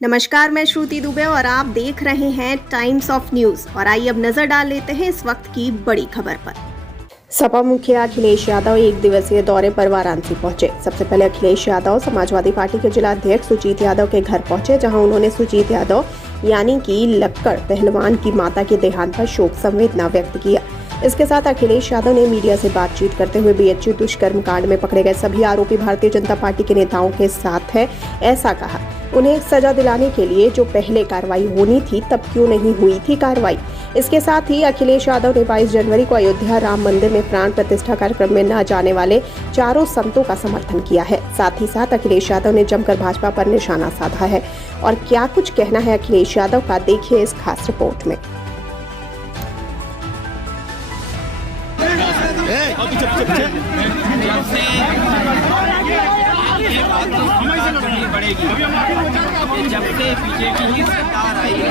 नमस्कार, मैं श्रुति दुबे और आप देख रहे हैं टाइम्स ऑफ न्यूज। और आइए अब नजर डाल लेते हैं इस वक्त की बड़ी खबर पर। सपा मुखिया अखिलेश यादव एक दिवसीय दौरे पर वाराणसी पहुंचे। सबसे पहले अखिलेश यादव समाजवादी पार्टी के जिला अध्यक्ष सुजीत यादव के घर पहुंचे, जहां उन्होंने सुजीत यादव यानी कि लक्कड़ पहलवान की माता के देहांत पर शोक संवेदना व्यक्त किया। इसके साथ अखिलेश यादव ने मीडिया से बातचीत करते हुए बीएचयू दुष्कर्म कांड में पकड़े गए सभी आरोपी भारतीय जनता पार्टी के नेताओं के साथ है, ऐसा कहा। उन्हें सजा दिलाने के लिए जो पहले कार्रवाई होनी थी तब क्यों नहीं हुई थी कार्रवाई। इसके साथ ही अखिलेश यादव ने 22 जनवरी को अयोध्या राम मंदिर में प्राण प्रतिष्ठा कार्यक्रम में न जाने वाले चारों संतों का समर्थन किया है। साथ ही साथ अखिलेश यादव ने जमकर भाजपा पर निशाना साधा है। और क्या कुछ कहना है अखिलेश यादव का, देखिए इस खास रिपोर्ट में। जब से बीजेपी की सरकार आई है,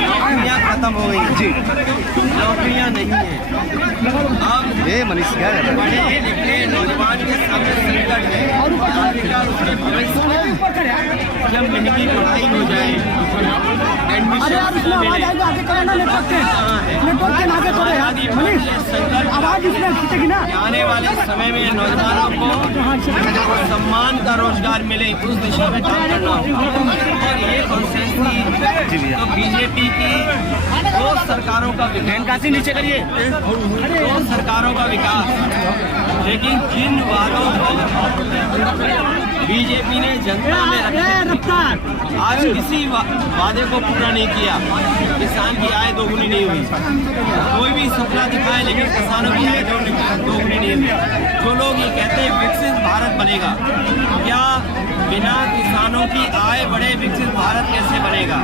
नौकरियां खत्म हो गई जी, नौकरियां नहीं है। अब ये पढ़े लिखे नौजवान के सामने संकट है। आखिरकार उसके भविष्य में जब महंगी पढ़ाई हो जाए, एडमिशन आने वाले समय में नौजवानों को सम्मान का रोजगार मिले, उस दिशा में काम करना होगा। और ये कॉन्सेंस थी तो बीजेपी की दो सरकारों का विकास, नीचे करिए, दो सरकारों का विकास। लेकिन जिन वादों को बीजेपी ने जनता में रखा, आज किसी वादे को पूरा नहीं किया। किसान की आय दोगुनी नहीं हुई, कोई भी सपना दिखाए लेकिन किसानों की आय दोगुनी नहीं हुई। जो लोग ये कहते हैं विकसित भारत बनेगा, क्या बिना किसानों की आय बढ़े विकसित भारत कैसे बनेगा?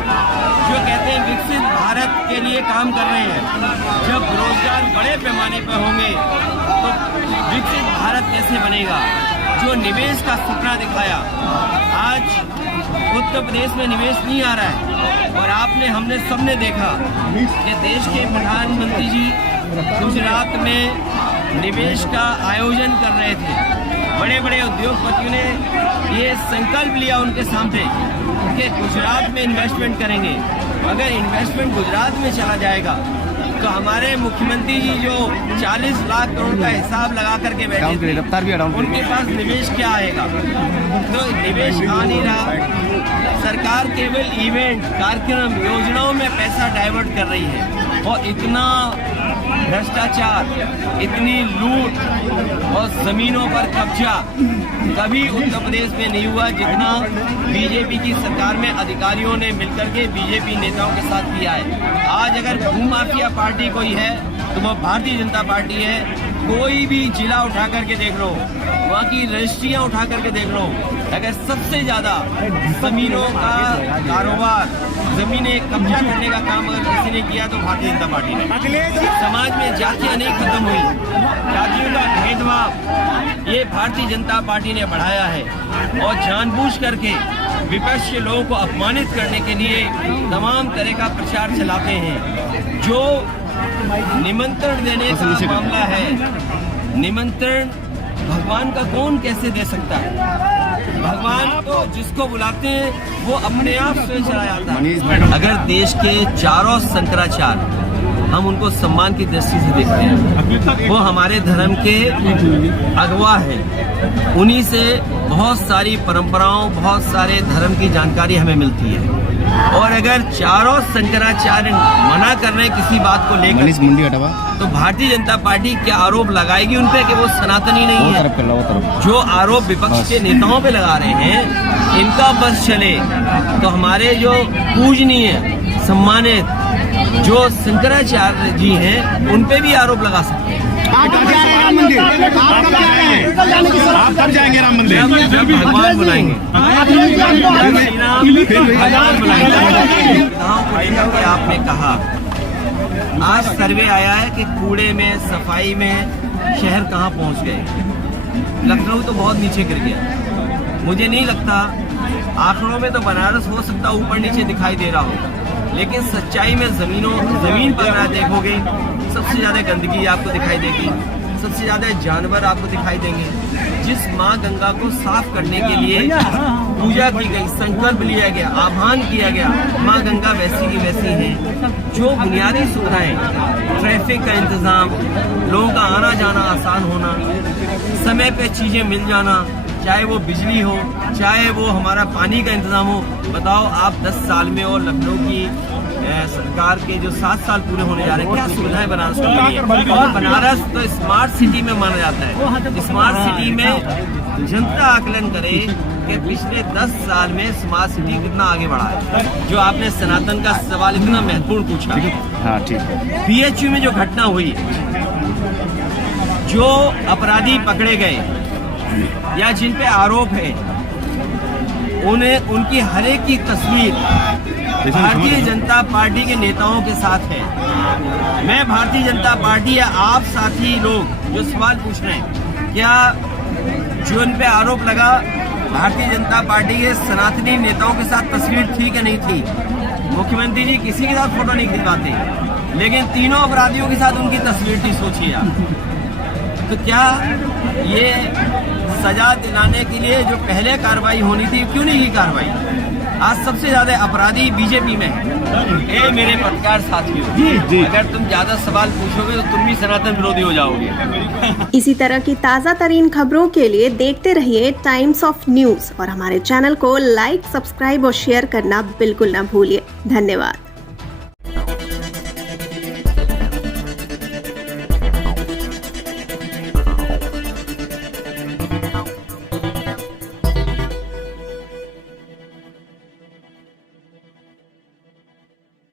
जो कहते हैं विकसित भारत के लिए काम कर रहे हैं, जब रोजगार बड़े पैमाने पर होंगे तो विकसित भारत कैसे बनेगा? जो निवेश का सपना दिखाया, आज उत्तर प्रदेश में निवेश नहीं आ रहा है। और हमने सबने देखा कि देश के प्रधानमंत्री जी गुजरात में निवेश का आयोजन कर रहे थे। बड़े बड़े उद्योगपतियों ने ये संकल्प लिया उनके सामने कि गुजरात में इन्वेस्टमेंट करेंगे। अगर इन्वेस्टमेंट गुजरात में चला जाएगा तो हमारे मुख्यमंत्री जी जो 40 लाख करोड़ का हिसाब लगा करके बैठे थे, उनके पास निवेश क्या आएगा? तो निवेश आ नहीं रहा। सरकार केवल इवेंट, कार्यक्रम, योजनाओं में पैसा डाइवर्ट कर रही है। और इतना भ्रष्टाचार, इतनी लूट और जमीनों पर कब्जा कभी उत्तर प्रदेश में नहीं हुआ जितना बीजेपी की सरकार में अधिकारियों ने मिलकर के बीजेपी नेताओं के साथ किया है। आज अगर भूमाफिया पार्टी कोई है तो वो भारतीय जनता पार्टी है। कोई भी जिला उठा करके देख लो, वहाँ की रजिस्ट्रियाँ उठा करके देख लो, अगर सबसे ज्यादा जमीनों का कारोबार, जमीनें कब्जा करने का काम अगर किसी ने किया तो भारतीय जनता पार्टी ने। समाज में जातियां नहीं खत्म हुई, जातियों का भेदभाव ये भारतीय जनता पार्टी ने बढ़ाया है। और जानबूझ करके विपक्ष के लोगों को अपमानित करने के लिए तमाम तरह का प्रचार चलाते हैं। जो निमंत्रण देने का मामला है, निमंत्रण भगवान का कौन कैसे दे सकता है? भगवान को जिसको बुलाते हैं वो अपने आप स्वयं चला जाता है। अगर देश के चारों शंकराचार्य हम उनको सम्मान की दृष्टि से देखते हैं, वो हमारे धर्म के अगवा हैं। उन्हीं से बहुत सारी परंपराओं, बहुत सारे धर्म की जानकारी हमें मिलती है। और अगर चारों शंकराचार्य मना कर रहे हैं किसी बात को लेकर, तो भारतीय जनता पार्टी क्या आरोप लगाएगी उन पे कि वो सनातनी नहीं है? जो आरोप विपक्ष के नेताओं पे लगा रहे हैं, इनका बस चले तो हमारे जो पूजनीय, सम्मानित जो शंकराचार्य जी हैं उन पे भी आरोप लगा सकते हैं। आप कब जाएंगे राम मंदिर? जब भगवान बुलाएंगे, आपने कहा आज सर्वे आया है कि कूड़े में, सफाई में शहर कहाँ पहुँच गए। लखनऊ तो बहुत नीचे गिर गया। मुझे नहीं लगता, आंकड़ों में तो बनारस हो सकता ऊपर नीचे दिखाई दे रहा हो, लेकिन सच्चाई में जमीन पर अगर देखोगे सबसे ज्यादा गंदगी आपको दिखाई देगी, सबसे ज्यादा जानवर आपको दिखाई देंगे। जिस माँ गंगा को साफ करने के लिए पूजा की गई, संकल्प लिया गया, आह्वान किया गया, माँ गंगा वैसी की वैसी है। जो बुनियादी सुविधाएं, ट्रैफिक का इंतजाम, लोगों का आना जाना आसान होना, समय पे चीजें मिल जाना, चाहे वो बिजली हो, चाहे वो हमारा पानी का इंतजाम हो। बताओ आप 10 साल में और लखनऊ की सरकार के जो 7 साल पूरे होने जा रहे हैं, क्या सुविधाएं बनारस को मिली है। और बनारस तो स्मार्ट सिटी में माना जाता है। स्मार्ट सिटी में जनता आकलन करे कि पिछले 10 साल में स्मार्ट सिटी कितना आगे बढ़ा है। जो आपने सनातन का सवाल इतना महत्वपूर्ण पूछा, हाँ ठीक है। PHU में जो घटना हुई, जो अपराधी पकड़े गए या जिन पे आरोप है, उन्हें उनकी हर एक की तस्वीर भारतीय जनता पार्टी के नेताओं के साथ है। मैं भारतीय जनता पार्टी या आप साथी लोग जो सवाल पूछ रहे हैं, क्या जो इन पे आरोप लगा भारतीय जनता पार्टी के सनातनी नेताओं के साथ तस्वीर थी कि नहीं थी? मुख्यमंत्री जी किसी के साथ फोटो नहीं खिंचवाते, लेकिन तीनों अपराधियों के साथ उनकी तस्वीर थी। सोचिए आप, तो क्या ये सजा दिलाने के लिए जो पहले कार्रवाई होनी थी, क्यों नहीं की कार्रवाई? आज सबसे ज्यादा अपराधी बीजेपी में है। ए मेरे पत्रकार साथियों, अगर तुम ज्यादा सवाल पूछोगे तो तुम भी सनातन विरोधी हो जाओगे। इसी तरह की ताज़ा तरीन खबरों के लिए देखते रहिए टाइम्स ऑफ न्यूज़ और हमारे चैनल को लाइक, सब्सक्राइब और शेयर करना बिल्कुल ना भूलिए। धन्यवाद।